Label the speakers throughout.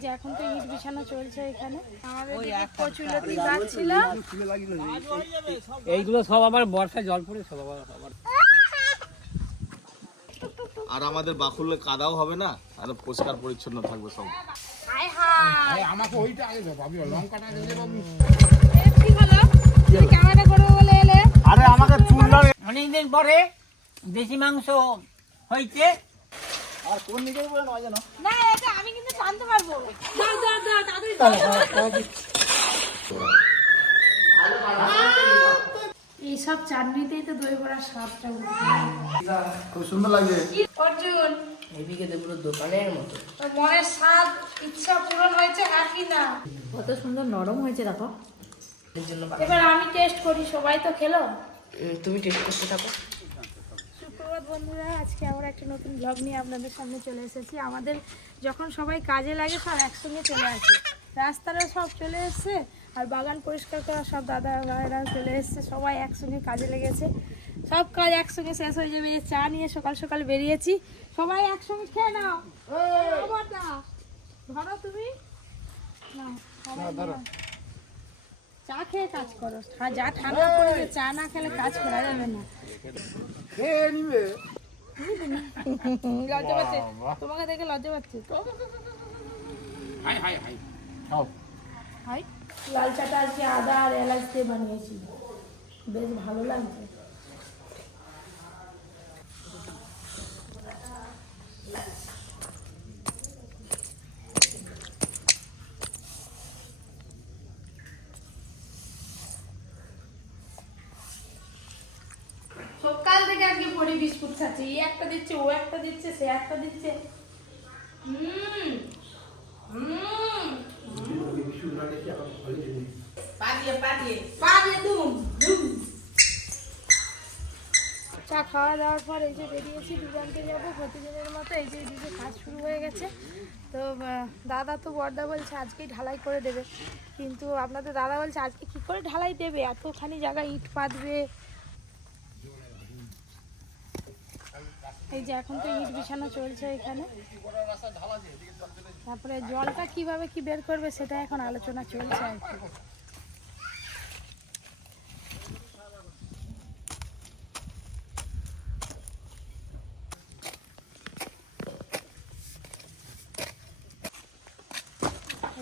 Speaker 1: যে এখন তো ইট বিছানো চলছে এখানে। কচুলতি গাছ ছিল
Speaker 2: এইগুলো সব আমার বর্ষায় জল পড়ে সব আমার আমার
Speaker 3: আর আমাদের বাকুলে কাদাও হবে না আর পরিষ্কার পরিচ্ছন্ন থাকবে সব।
Speaker 4: আমাকে ওইটা আগে দেবো আমি লঙ্কাটা
Speaker 1: করবে বলে এলে?
Speaker 3: আরে আমাকে চুলটা
Speaker 2: অনেকদিন পরে দেশি মাংস হয়েছে
Speaker 3: আর কোন দিকে বলে নয় জানো
Speaker 1: না এটা আমি টানতে পারব দাও দাও দাও তাড়াতাড়ি এইসব চাটনিতেই তো দই বড়ার স্বাদটা
Speaker 3: খুব সুন্দর লাগছে
Speaker 1: অর্জুন।
Speaker 5: এদিকে তো পুরো দোকানের মতো।
Speaker 1: তোর মনের স্বাদ ইচ্ছা পূরণ হয়েছে নাকি না?
Speaker 5: কত সুন্দর নরম হয়েছে দেখো। এর জন্য
Speaker 1: এবার আমি টেস্ট করি সবাই তো খেলো?
Speaker 5: তুমি টেস্ট করতে থাকো
Speaker 1: বন্ধুরা আজকে আমরা একটা নতুন ব্লগ নিয়ে আপনাদের সামনে চলে এসেছি। আমাদের যখন সবাই কাজে লাগে সব একসঙ্গে চলে আসে। রাস্তারও সব চলে এসছে আর বাগান পরিষ্কার করা সব দাদা ভাইরা চলে এসছে সবাই একসঙ্গে কাজে লেগেছে। সব কাজ একসঙ্গে শেষ হয়ে যাবে। চা নিয়ে সকাল সকাল বেরিয়েছি। সবাই একসঙ্গে খেয়ে নাও। ধরো তুমি। চা খেয়ে কাজ করো। ঠা- যা ঠান্ডা পড়েছে চা না খেলে কাজ করা যাবে না।
Speaker 4: খেয়ে নিবে
Speaker 1: লজ্জা পাচ্ছে। তোমাকে দেখে লজ্জা পাচ্ছে।
Speaker 4: Hi hi hi. খাও।
Speaker 1: হাই। লাল চাটা আজকে আদা আর এলাচ দিয়ে বানিয়েছি। বেশ ভালো লাগছে। একটা দিচ্ছে, ও একটা দিচ্ছে, সে একটা দিচ্ছে। চা খাওয়া দাওয়ার পর এই যে বেরিয়েছি দুজনকে যাব, প্রতিদিনের মতো এই যে এদিকে কাজ শুরু হয়ে গেছে। তো দাদা তো বর্দা বলছে আজকেই ঢালাই করে দেবে। কিন্তু আপনাদের দাদা বলছে আজকে কি করে ঢালাই দেবে? এতখানি জায়গায় ইট পাতবে এই যে এখন তো ইট বিছানো চলছে এখানে। তারপরে জলটা কীভাবে কি বের করবে সেটা এখন আলোচনা চলছে আর কি।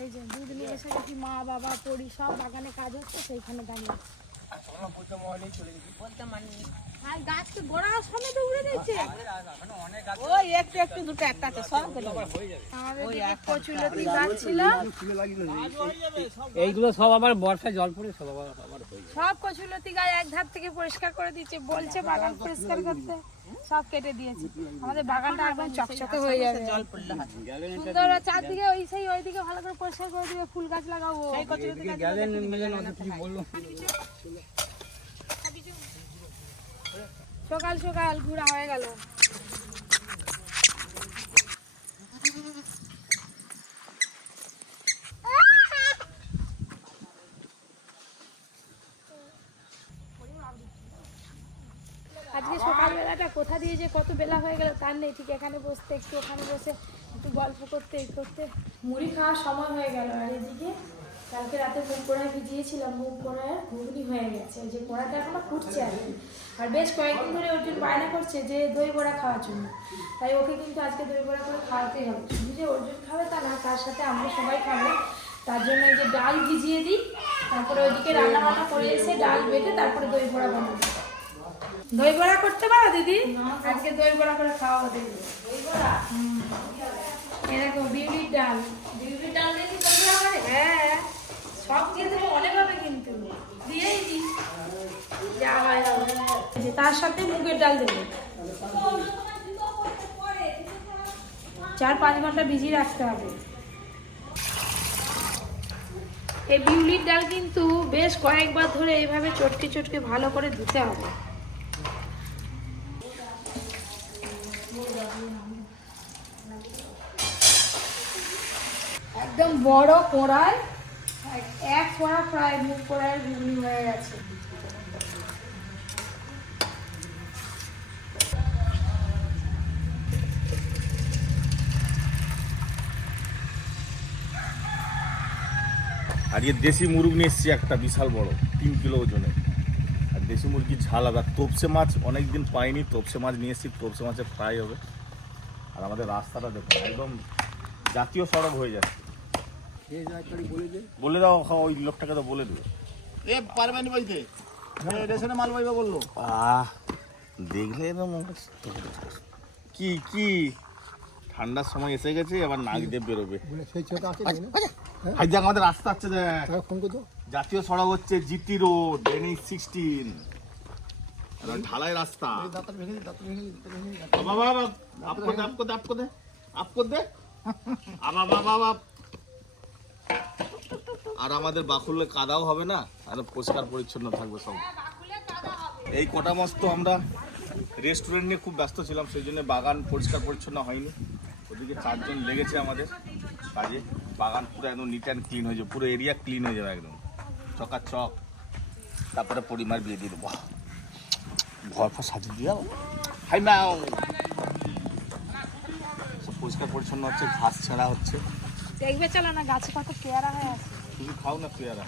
Speaker 1: এই যে দুধ নিয়ে এসে দেখি মা বাবা পড়ি সব বাগানে কাজ হচ্ছে সেইখানে দাঁড়িয়ে আছে। আর গাছ তো গোড়া উড়ে দিচ্ছে
Speaker 5: ওই একটু একটু দুটো একটা আছে সবগুলো
Speaker 1: আমাদের দিকে কচুলতি গাছ ছিল।
Speaker 2: এইগুলো সব আমার জল পড়ে সব আমার আমার হয়ে যায়।
Speaker 1: সব কচুলতি গাছ এক ধার থেকে পরিষ্কার করে দিচ্ছে বলছে বাগান পরিষ্কার করতে। সব কেটে দিয়েছে। আমাদের বাগানটা একদম চকচকে হয়ে যাবে।
Speaker 5: জল পড়লে
Speaker 1: সুন্দর চারদিকে ওই সেই ওইদিকে ভালো করে পরিষ্কার করে দিবে ফুল গাছ লাগাবো।
Speaker 2: এদিকে গেলেন মেলেন অত কিছু বলল।
Speaker 1: সকাল সকাল ঘোরা হয়ে গেল। আজকে সকালবেলাটা কোথা দিয়ে যে কত বেলা হয়ে গেল তার নেই, ঠিক এখানে বসতে, একটু ওখানে বসে, একটু গল্প করতে, এই করতে। মুড়ি খাওয়ার সময় হয়ে গেল আর এদিকে কালকে রাতে মুখ কড়াই ভিজিয়েছিলাম মুখ কড়াইয়ের ঘুগনি হয়ে গেছে। যে কড়াটা এখনও ফুটছে আর কি। আর বেশ কয়েকদিন ধরে ওর জন্য বায়না করছে যে দই বড়া খাওয়ার জন্য। তাই ওকে কিন্তু আজকে দই বড়া করে খাওয়াতেই হবে। শুধু যে ওর জন্য খাবে তা না তার সাথে আমরা সবাই খাব। তার জন্য এই যে ডাল ভিজিয়ে দিই তারপরে ওইদিকে রান্না বান্না করে এসে ডাল বেটে তারপরে দই বড়া বানাবো। দই বড়া করতে পারো দিদি? আজকে দই বড়া করে খাওয়াবো দিদি দই বড়া? এরকম বিউলির ডাল। বিউলির ডাল দিয়ে হ্যাঁ সব দিয়ে দেবো অনেক হবে কিন্তু। দিয়েই দিই। যা হয় যে তার সাথে মুগের ডাল দেবো। চার পাঁচ ঘণ্টা ভিজিয়ে রাখতে হবে। এই বিউলির ডাল কিন্তু বেশ কয়েকবার ধরে এইভাবে চটকে চটকে ভালো করে ধুতে হবে। একদম বড় কড়াই এক- কড়া প্রায় মুখ হয়ে গেছে।
Speaker 3: দেশি মুরগ নিয়ে এসেছি একটা বিশাল বড়, তিন কিলো ওজনে আর দেশি মুরগির ঝাল আর তোপসে মাছ অনেকদিন পাইনি, তোপসে মাছ নিয়ে এসেছি, তোপসে মাছের ফ্রাই হবে। আর আমাদের রাস্তাটা দেখো একদম জাতীয় সড়ক হয়ে যাচ্ছে। বলে দাও হ্যাঁ, ওই লোকটাকে তো বলে দিও
Speaker 4: এ পারবেন বলতে রেশনে মাল পাইবা বলল।
Speaker 3: আহ দেখলে তো কি কি? ঠান্ডার সময় এসে গেছে এবার নাক দিয়ে বেরোবে। হাই দেখ আমাদের রাস্তা আছে দেখ
Speaker 4: ফোন
Speaker 3: জাতীয় সড়ক হচ্ছে জিটি রোড এনএ সিক্সটিন। ঢালাই রাস্তা। বাবা বাবা আপ করে দে আপ করে দে আপ করে দে আপ করে দে। আবা বাবা বাবা আর আমাদের বাকুলে কাদাও হবে না, আর পরিষ্কার পরিচ্ছন্ন থাকবে সব। এই কটা মাস তো আমরা রেস্টুরেন্ট নিয়ে খুব ব্যস্ত ছিলাম, সেই জন্য বাগান পরিষ্কার পরিচ্ছন্ন হয়নি। ওদিকে চারজন লেগেছে আমাদের কাজে। বাগান পুরো একদম নিট অ্যান্ড ক্লিন হয়ে যাবে পুরো এরিয়া ক্লিন হয়ে যাবে একদম। চকার চক তারপরে পরিমার বিয়ে দিয়ে দেবো। ঘর ফর সাজিয়ে দিয়ে হাই সব পরিষ্কার পরিচ্ছন্ন হচ্ছে, ঘাস ছাড়া হচ্ছে।
Speaker 1: দেখবে চলো না, গাছে কত পেয়ারা হয়ে আছে।
Speaker 3: তুমি খাও না পেয়ারা।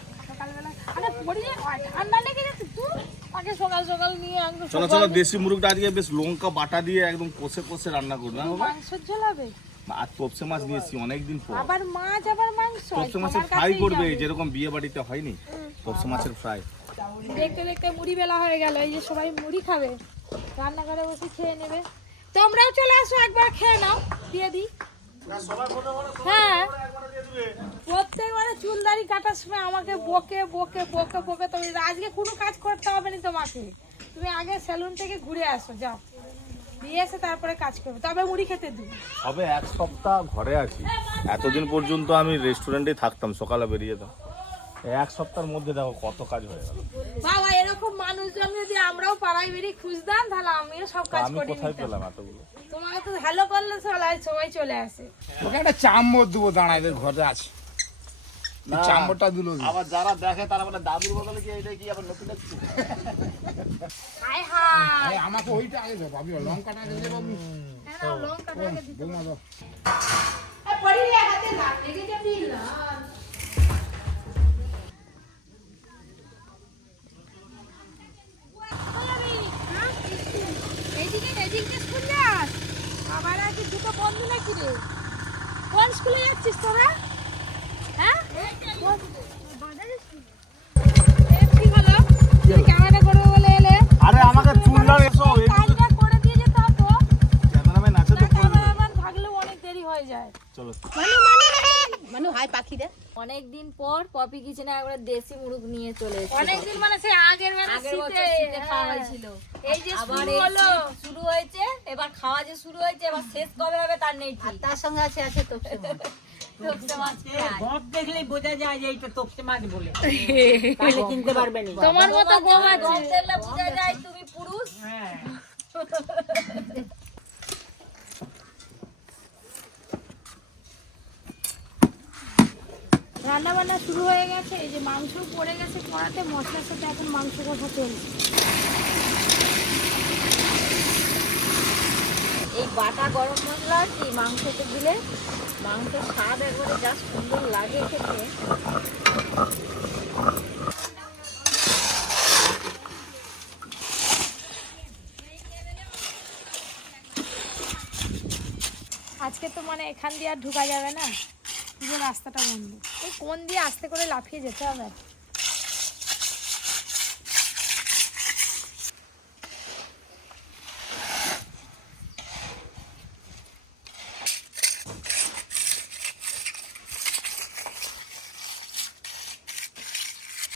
Speaker 3: চলো চলো দেশি মুরগটা আজকে বেশ লঙ্কা বাটা দিয়ে একদম কষে কষে রান্না বাবা?
Speaker 1: মাংসের ঝোল হবে
Speaker 3: আর তোপসে মাছ নিয়েছি অনেকদিন পর।
Speaker 1: আবার মাছ আবার মাংস?
Speaker 3: তোপসে মাছের ফ্রাই করবে যেরকম বিয়ে বাড়িতে হয়নি তোপসে মাছের ফ্রাই।
Speaker 1: দেখতে দেখতে মুড়ি বেলা হয়ে গেল এই যে সবাই মুড়ি খাবে। রান্নাঘরে বসে খেয়ে নেবে। তোমরাও চলে আসো একবার খেয়ে নাও দিয়ে দিই। হ্যাঁ। প্রত্যেকবারে চুল দাড়ি কাটার সময় আমাকে বকে বকে বকে বকে তবে আজকে কোনো কাজ করতে হবে না তোমাকে। তুমি আগে সেলুন থেকে ঘুরে আসো যাও। দিয়ে এসে তারপরে কাজ করবে। তবে মুড়ি খেতে দিই
Speaker 3: হবে এক সপ্তাহ ঘরে আছি। এতদিন পর্যন্ত আমি রেস্টুরেন্টে থাকতাম সকালে বেরিয়ে যেতাম। এক সপ্তাহের মধ্যে দেখো কত কাজ হয়ে গেল।
Speaker 1: বাবা এরকম মানুষজন যদি আমরাও পাড়ায় বেরিয়ে খুঁজতাম তাহলে আমিও সব
Speaker 3: তো
Speaker 1: কাজ করে
Speaker 3: কোথায় পেলাম এতগুলো?
Speaker 1: তোমাকে তো হ্যালো করলে সবাই সবাই চলে আসে।
Speaker 4: ওকে একটা চাম্মর দেবো দাঁড়া এদের ঘরে আছে
Speaker 3: না।
Speaker 4: চাম্মরটা দিল
Speaker 3: আবার যারা দেখে তারা মানে দাদুর বদলে কি এটা কি আবার নতুন একটু
Speaker 1: হাই হাই।
Speaker 4: আমাকে ওইটা আগে দেবো আমি লঙ্কাটা আগে দেবো আমি।
Speaker 1: হ্যাঁ লঙ্কাটা আগে দিতে
Speaker 4: বৌমা দাও।
Speaker 1: পড়ি রে হাতে লাগ লেগে যাবি না এদিকে স্কুল যাস আবার আজকে দুটো বন্ধু নাকি রে? কোন স্কুলে যাচ্ছিস তোরা? হ্যাঁ? ক্যামেরা করবে বলে এলে?
Speaker 3: আরে আমাকে চুল এসো
Speaker 1: অনেক দেরি হয়ে যায়।
Speaker 3: চলো।
Speaker 5: মানে হাই পাখি রে।
Speaker 6: অনেকদিন পর পপি কিচেনে একবার দেশি মুরগ নিয়ে চলে এসেছে।
Speaker 1: অনেকদিন মানে সেই আগের মানে শীতে,
Speaker 6: শীতে খাওয়া
Speaker 1: হ্যাঁ।
Speaker 6: হয়েছিল।
Speaker 1: এই যে
Speaker 6: আবার
Speaker 1: শুরু হলো।
Speaker 6: শুরু হয়েছে এবার খাওয়া যে শুরু হয়েছে এবার শেষ কবে হবে তার নেই ঠিক।
Speaker 5: তার সঙ্গে আছে আছে তো
Speaker 2: বলে।
Speaker 1: তোমার মতো গোম
Speaker 6: দেখলে বোঝা যায় তুমি পুরুষ।
Speaker 2: হ্যাঁ
Speaker 1: রান্না বান্না শুরু হয়ে গেছে, এই যে মাংস পড়ে গেছে কড়াতে, মশলার সাথে এখন মাংস কষা চলছে।
Speaker 6: এই বাটা গরম মশলা আর কি মাংসতে দিলে মাংসের স্বাদ একবারে যা সুন্দর লাগে খেতে।
Speaker 1: আজকে তো মানে এখান দিয়ে আর ঢুকা যাবে না। পুরো রাস্তাটা বন্ধ। ওই কোন দিয়ে আস্তে করে লাফিয়ে যেতে হবে?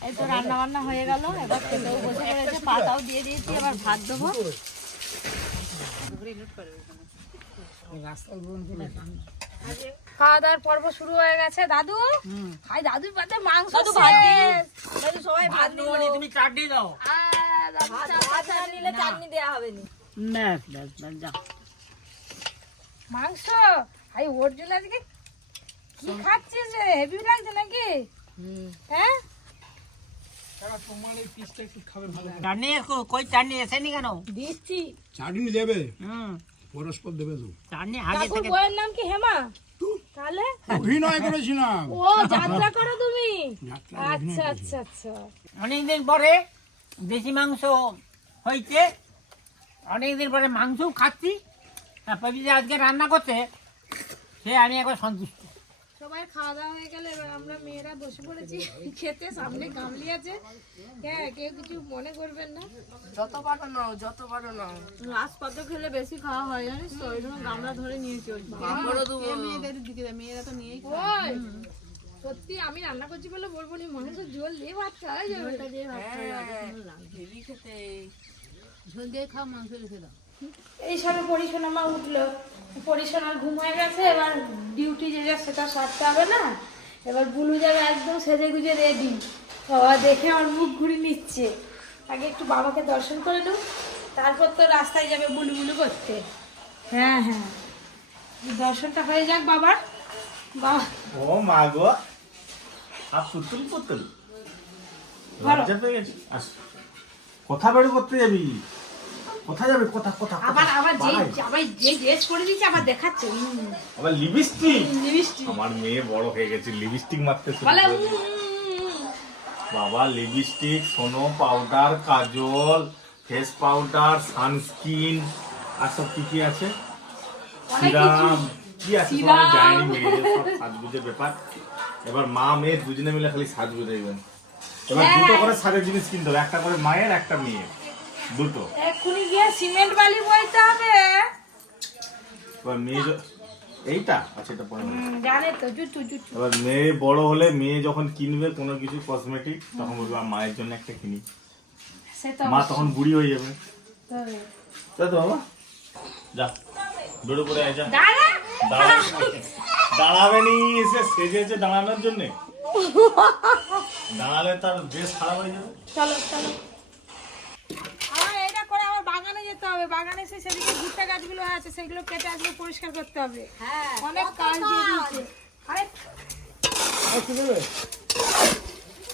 Speaker 1: এই তো রান্না বান্না হয়ে গেল, এবার খেতেও বসে পড়েছে পাতাও দিয়ে দিয়েছি, এবার ভাত দেবো। খাওয়া দাওয়ার পর্ব শুরু হয়ে গেছে। দাদু? হাই দাদু পাতে মাংস
Speaker 6: দাদু ভাত। দাদু সবাই ভাত নিল
Speaker 2: তুমি চাটনি দাও।
Speaker 6: ভাত ভাত না নিলে চাটনি দেওয়া হবে না।
Speaker 2: ব্যাস ব্যাস ব্যাস যাও
Speaker 1: মাংস? হাই ওর জন্য আজকে কি খাচ্ছিস রে? হেভি লাগছে নাকি? হ্যাঁ?
Speaker 2: চাটনি কই চাটনি এসেনি কেন?
Speaker 1: দিচ্ছি।
Speaker 4: চাটনি দেবে।
Speaker 2: হুম।
Speaker 4: পরস্পর দেবে তো।
Speaker 2: চাটনি আগে থেকে
Speaker 1: বইয়ের নাম কি হেমা? তাহলে?
Speaker 4: অভিনয় করেছিলাম।
Speaker 1: ও যাত্রা করো তুমি? আচ্ছা আচ্ছা আচ্ছা।
Speaker 2: অনেকদিন পরে দেশি মাংস হয়েছে। অনেকদিন পরে মাংসও খাচ্ছি। তারপরে যদি আজকে রান্না করতে সে আমি একবার সন্তুষ্ট।
Speaker 1: খাওয়া দাওয়া হয়ে গেলে এবার আমরা মেয়েরা বসে পড়েছি। খেতে সামনে গামলি আছে। হ্যাঁ কেউ কিছু মনে করবেন না।
Speaker 5: যত পারো নাও যত পারো নাও।
Speaker 6: খেলে বেশি খাওয়া হয় জানিস তো? ওই জন্য গামলা ধরে নিয়ে চলছি। মেয়েদের দিকে মেয়েরা তো নিয়েই
Speaker 1: সত্যি আমি রান্না করছি বলে বলব নি মনে তো জল দিয়ে ভাত খাওয়া যাবে।
Speaker 5: হেভি খেতে।
Speaker 6: ঝোল দিয়ে খাও মাংস রেখে দাও।
Speaker 1: এই সময় পরিসোনামা উঠল। পরিসোনার ঘুম হয়ে গেছে এবার ডিউটি যে যা সেটা সারতে হবে না। এবার বুলু যাবে একদম সেজে গুজে রেডি বাবা দেখে আমার মুখ ঘুরি নিচ্ছে। আগে একটু বাবাকে দর্শন করে নেব তারপর তো রাস্তায় যাবে বুলু বুলু করতে। হ্যাঁ হ্যাঁ। দর্শনটা হয়ে যাক বাবার। বাবা।
Speaker 3: ও মা গো। আর পুতুল পুতুল
Speaker 1: ধরো।
Speaker 3: লজ্জা পেয়ে গেছি। আস কোথা বেড়ে করতে যাবি? কোথায় যাবি কোথা কোথা?
Speaker 1: আবার আবার যে? আবার যে ড্রেস করে দিচ্ছে আবার দেখাচ্ছে
Speaker 3: আবার লিপস্টিক
Speaker 1: লিপস্টিক
Speaker 3: আমার মেয়ে বড় হয়ে গেছে লিপস্টিক মারতে শুরু। বাবা lipstick সোনো powder kajal face powder sunscreen আর সব কি কি আছে
Speaker 1: অনেক কিছু।
Speaker 3: সিরাম কি আছে। আমি জানি মেয়েদের সব সাজগুজের ব্যাপার এবার মা মেয়ে দুজনে মিলে খালি সাজগুজ এবার
Speaker 1: হ্যাঁ।
Speaker 3: দুটো করে সাজের জিনিস কিনতে হবে একটা করে মায়ের একটা মেয়ের দুটো
Speaker 1: এক্ষুনি গিয়ে সিমেন্ট বালি বইতে হবে।
Speaker 3: এবার মেয়ে এইটা? আচ্ছা এটা পরে
Speaker 1: জানে তো জুতু জুতু
Speaker 3: এবার মেয়ে বড় হলে মেয়ে যখন কিনবে কোনো কিছু কসমেটিক তখন বলবে "আমার মায়ের জন্য একটা কিনি। মা তখন বুড়ি হয়ে যাবে। তাই তো বাবা। যা। বেরো করে আয় যা।
Speaker 1: দাঁড়া।
Speaker 3: দাঁড়া- দাঁড়াবে নি সে সেজেছে দাঁড়ানোর জন্য। দাঁড়ালে তার ড্রেস খারাপ হয়ে যাবে।
Speaker 1: চলো চলো আমার এটা করে আমার বাগানে যেতে হবে। বাগানে এসে সেদিকে ভুট্টা গাছগুলো আছে সেগুলো কেটে আজকে পরিষ্কার করতে হবে।
Speaker 6: হ্যাঁ
Speaker 1: অনেক কাজ দিয়ে দিয়েছে। আরে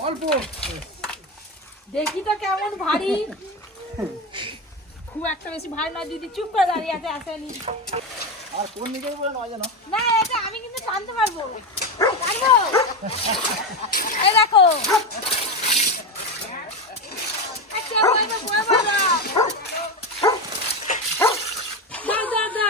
Speaker 4: অল্প।
Speaker 1: দেখি তো কেমন ভারী। খুব একটা বেশি ভারী নয় দিদি চুপ করে দাঁড়িয়ে আছে আসেনি
Speaker 4: আর কোন নিজেই বলে নয় যেন?
Speaker 1: না এটা আমি কিন্তু টানতে পারব। পারব এই দেখো। আচ্ছা, বইবে, বইবে না। দাও, দাও,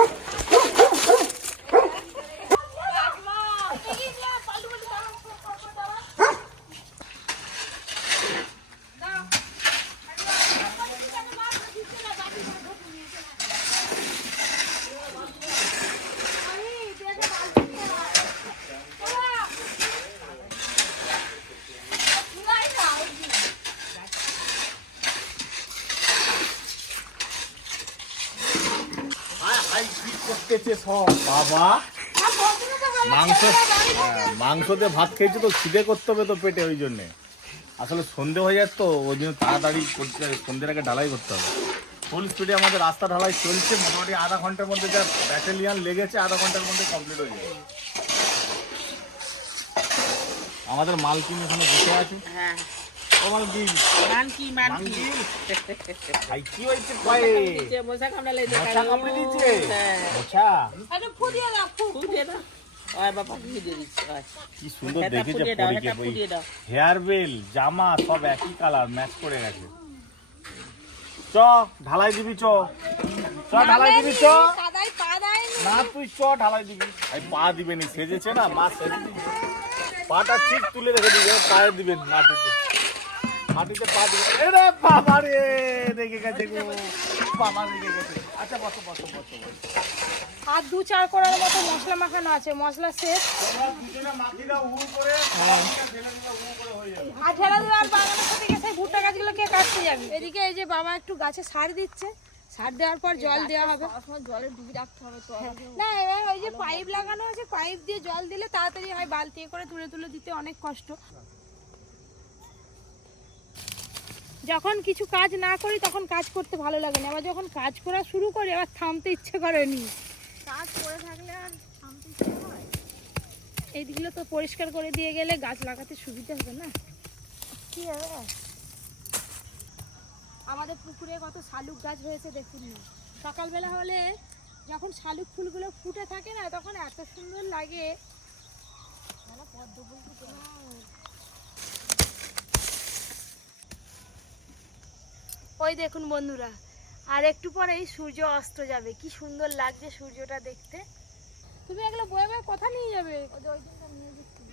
Speaker 3: করতেছে সব, বাবা। মাংস মাংস দিয়ে ভাত খেয়েছে তো, খিদে করতে হবে তো পেটে ওই জন্যে। আসলে সন্ধে হয়ে যাচ্ছে তো, ওই জন্য তাড়াতাড়ি করতে হবে সন্ধ্যের আগে ঢালাই করতে হবে। ফুল স্পিডে আমাদের রাস্তা ঢালাই চলছে, মোটামুটি আধা ঘণ্টার মধ্যে যা ব্যাটালিয়ান লেগেছে, আধা ঘণ্টার মধ্যে কমপ্লিট হয়ে যাবে। আমাদের মালকিন এখানে বসে আছে।
Speaker 5: হ্যাঁ। মান কি মশা
Speaker 3: কামড়ে দিচ্ছে
Speaker 5: হ্যাঁ।
Speaker 1: আরে ফু দিয়ে দাও ফু
Speaker 5: দিয়ে দাও। ওই বাবা ফুটিয়ে দিয়ে দিচ্ছে
Speaker 3: কি সুন্দর দেখেছে
Speaker 5: ফুটিয়ে দাও
Speaker 3: পরীকে
Speaker 5: হেতা ফুটিয়ে দাও।
Speaker 3: হেয়ার বেল জামা সব একই কালার ম্যাচ করে গেছে। চ ঢালাই দিবি চ। চ ঢালাই দিবি চ। না তুই চ ঢালাই দিবি। এই পা দিবে নি সেজেছে না মা সেজে দিবে পাটা ঠিক তুলে রেখে দিবে পায়ে দিবেন মাটিতে। পা এরে বাবা রে দেখে গেছে গো। বাবা গেছে। আচ্ছা বসো বসো বসো।
Speaker 1: আর দু চার করার মতো মশলা মাখানো আছে মশলা শেষ।
Speaker 3: তোমরা দুজনে মাখি দাও উড়ু করে পানিটা ঢেলে দিলে উড়ু করে হয়ে যাবে।
Speaker 1: আর ঠেলা দেওয়ার বাগানের সাথে গেছে ভুট্টা গাছগুলো কে কাটতে যাবে? এদিকে এই যে বাবা একটু গাছে সার দিচ্ছে। সার দেওয়ার পর জল দেওয়া হবে।
Speaker 6: জলে ডুবি রাখতে হবে তো
Speaker 1: না এবার ওই যে পাইপ লাগানো আছে পাইপ দিয়ে জল দিলে তাড়াতাড়ি হয় বালতি করে তুলে তুলে দিতে অনেক কষ্ট। যখন কিছু কাজ না করি তখন কাজ করতে ভালো লাগে না। আবার যখন কাজ করা শুরু করি আবার থামতে ইচ্ছে করেনি
Speaker 6: কাজ করে থাকলে আর থামতে ইচ্ছে হয়?
Speaker 1: এইগুলো তো পরিষ্কার করে দিয়ে গেলে গাছ লাগাতে সুবিধা হবে না? কি হবে আমাদের পুকুরে কত শালুক গাছ হয়েছে দেখুন না। সকালবেলা হলে যখন শালুক ফুলগুলো ফুটে থাকে না তখন এত সুন্দর লাগে। পদ্ম ফুল ফুটে ওই দেখুন বন্ধুরা আর একটু পরেই সূর্য অস্ত যাবে। কি সুন্দর লাগছে সূর্যটা দেখতে। তুমি এগুলো বয়ে বয়ে কথা নিয়ে যাবে? ওই যে ওই দিনটা নিয়ে যাচ্ছি।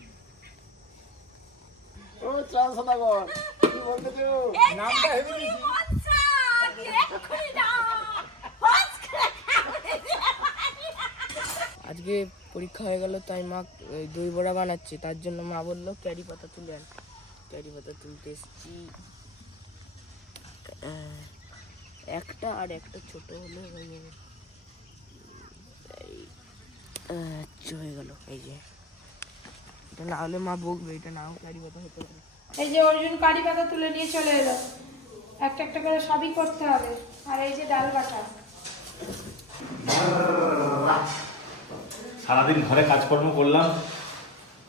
Speaker 4: ও চাল সদাগর। কি বলতে চাও?
Speaker 2: নামটা হেবি দিয়েছি।
Speaker 7: আজকে পরীক্ষা হয়ে গেল তাই মা ওই দই বড়া বানাচ্ছে। তার জন্য মা বলল ক্যারি পাতা তুলে আন। ক্যারি পাতা তুলতে এসেছি। একটা আর একটা ছোট হলে হয়ে যাবে। হয়ে গেল? এই যে এটা না হলে মা বকবে এটা নাও ক্যারি পাতা হতে পারে।
Speaker 1: এই যে অর্জুন কারি পাতা তুলে নিয়ে চলে এলো। একটা একটা করে সবই করতে হবে। আর এই যে ডাল বাটা।
Speaker 3: সারাদিন ঘরে কাজকর্ম করলাম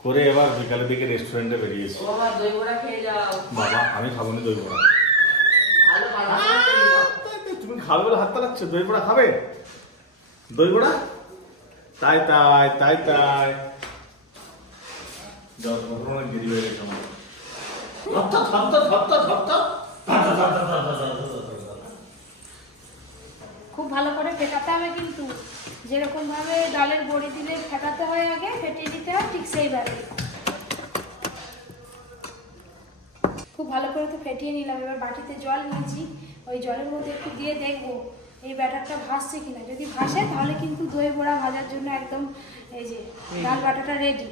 Speaker 3: করে এবার বিকালের দিকে রেস্টুরেন্টে বেরিয়েছি
Speaker 7: বাবা দই বড়া খেয়ে যাও।
Speaker 3: বাবা আমি খাব না দই বড়া। খাবে বলে হাত তালাচ্ছ দই বড়া খাবে দই বড়া তাই তাই তাই তাই হয়ে
Speaker 1: খুব ভালো করে ফেটাতে হবে কিন্তু যেরকম ভাবে ডালের বড়ি দিলে ফেটাতে হয় আগে ফেটিয়ে দিতে হয় ঠিক সেইভাবে খুব ভালো করে তো ফেটিয়ে নিলাম এবার বাটিতে জল নিয়েছি ওই জলের মধ্যে একটু দিয়ে দেখব এই ব্যাটারটা ভাসছে কিনা। যদি ভাসে তাহলে কিন্তু দই বড়া ভাজার জন্য একদম এই যে ডাল বাটাটা রেডি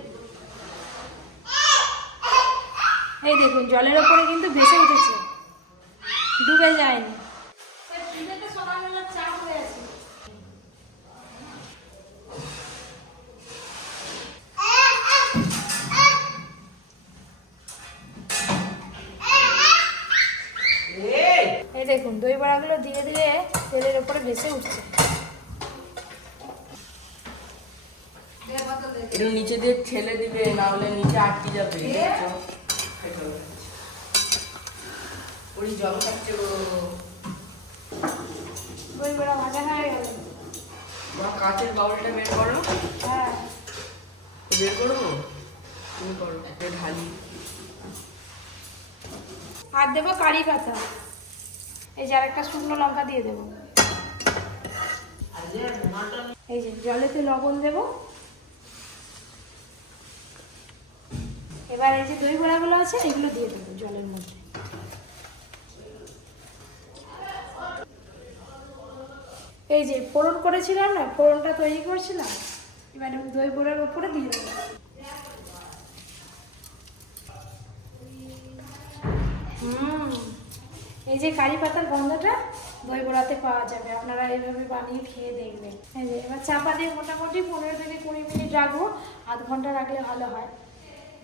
Speaker 1: এই দেখুন জলের ওপরে কিন্তু ভেসে উঠেছে। ডুবে যায়নি। ভেসে উঠছে।
Speaker 7: একটু নিচে দিয়ে ঠেলে দিবে না হলে নিচে আটকে যাবে? ওই জল খাচ্ছে
Speaker 1: দই বড়া ভাজা হয়ে গেল।
Speaker 7: মা কাঁচের বাউলটা বের করো।
Speaker 1: হ্যাঁ।
Speaker 7: বের করো? তুমি করো একটা ঢালি।
Speaker 1: আর দেবো কারি পাতা। এই যে আরেকটা শুকনো লঙ্কা দিয়ে দেবো। এই যে জলেতে লবণ দেবো। এবার এই যে দই বড়াগুলো আছে, এগুলো দিয়ে দেবো জলের মধ্যে। এই যে ফোড়ন করেছিলাম না, ফোড়নটা তৈরি করছিলাম, এবার দই বড়ার উপরে দিয়ে দেবো। হুম, এই যে কারি পাতার গন্ধটা দই বড়াতে পাওয়া যাবে। আপনারা এইভাবে বানিয়ে খেয়ে দেখবেন। এবার চাপা দিয়ে মোটামুটি পনেরো থেকে কুড়ি মিনিট রাখব। আধ ঘণ্টা রাখলে ভালো হয়।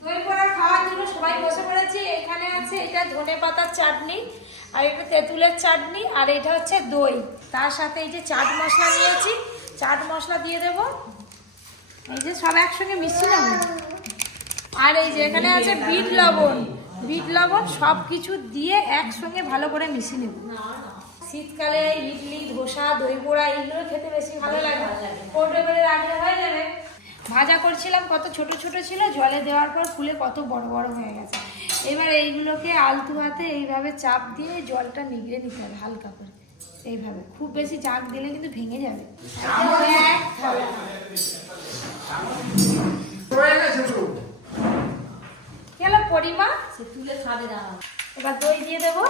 Speaker 1: দই বড়া খাওয়ার জন্য সবাই বসে পড়েছি। এখানে আছে এটা ধনে পাতার চাটনি, আর এটা তেঁতুলের চাটনি, আর এটা হচ্ছে দই। তার সাথে এই যে চাট মশলা নিয়েছি। চাট মশলা দিয়ে দেবো। এই যে সব একসঙ্গে মিশিয়ে নেব। আর এই যে এখানে আছে বিট লবণ। বিট লবণ সব কিছু দিয়ে একসঙ্গে ভালো করে মিশিয়ে নেব। শীতকালে ইডলি ধোসা দই বড়া এগুলো খেতে বেশি ভালো লাগে। কোল্ড করে রাখলে হয়ে যাবে। ভাজা করছিলাম কত ছোট ছোট ছিল জলে দেওয়ার পর ফুলে কত বড় বড় হয়ে গেছে। এবার এইগুলোকে আলতু হাতে এইভাবে চাপ দিয়ে জলটা নিগড়ে নিতে হবে হালকা করে। এইভাবে। খুব বেশি চাপ দিলে কিন্তু ভেঙে যাবে। গেল পরিমা?
Speaker 6: সে তুলে খাবে দাঁড়া
Speaker 1: এবার দই দিয়ে দেবো।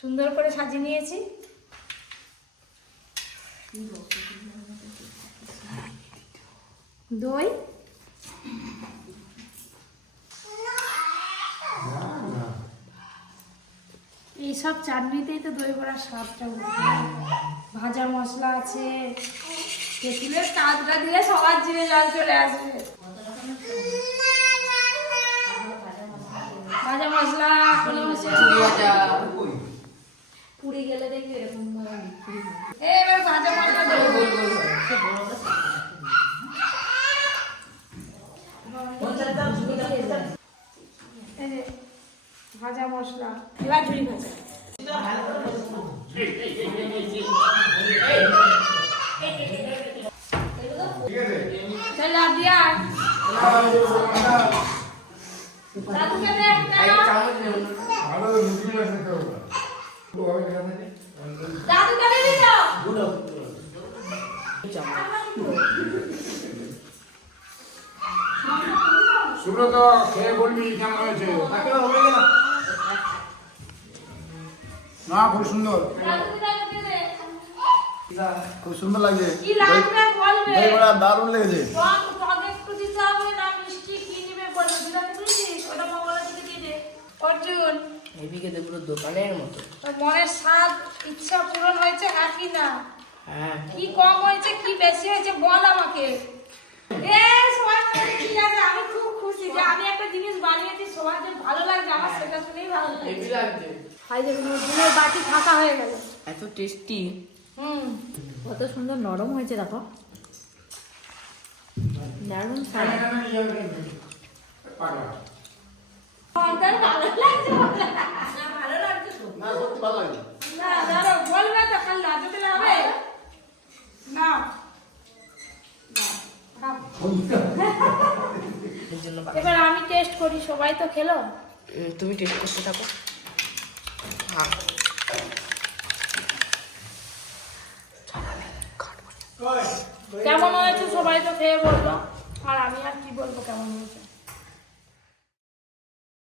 Speaker 1: সুন্দর করে সাজিয়ে নিয়েছি। দই? এইসব চাটনিতেই তো দই বড়ার স্বাদটা ভাজা মশলা আছে, তেঁতুলের কাজটা দিলে সবার জিনিস জল চলে আসবে ভাজা মশলা কোনো
Speaker 6: পুড়ে গেলে দেখবি এরকম ভাবে বিক্রি হয়।
Speaker 1: এবার ভাজা মশলা দেবো এই যে ভাজা মশলা এবার ঝুড়ি ভাজা চল লাভ দিয়া দাদুকে দে একটা দাদুকে দিবি তো
Speaker 4: সুব্রত খেয়ে বলবি কেমন হয়েছে? না খুব সুন্দর।
Speaker 3: খুব সুন্দর লাগছে। দারুণ লেগেছে।
Speaker 1: অর্জুন।
Speaker 7: পুরো দোকানের মতো।
Speaker 1: মনের স্বাদ ইচ্ছা পূরণ হয়েছে হ্যাঁ কি না? কি কম হয়েছে কি বেশি হয়েছে বল আমাকে। এ সবাই কি আছে আমি খুব খুশি যে আমি একটা জিনিস বানিয়েছি সবার যে ভালো লাগছে আমার সেটা শুনেই ভালো লাগে
Speaker 7: হেভি লাগছে
Speaker 1: ভাই দেখুন ডিমের বাটি ফাঁকা হয়ে গেল।
Speaker 7: এত টেস্টি।
Speaker 1: হুম।
Speaker 6: কত সুন্দর নরম হয়েছে দেখো। দারুণ স্বাদ।
Speaker 1: আমাদের ভালো লাগছে
Speaker 4: না। সত্যি ভালো লাগছে।
Speaker 1: না বলবে তো হবে না এবার আমি টেস্ট করি সবাই তো খেলো?
Speaker 7: তুমি টেস্ট করতে থাকো। হ্যাঁ।
Speaker 1: কেমন হয়েছে সবাই তো খেয়ে বলব আর আমি আর কি বলব কেমন হয়েছে?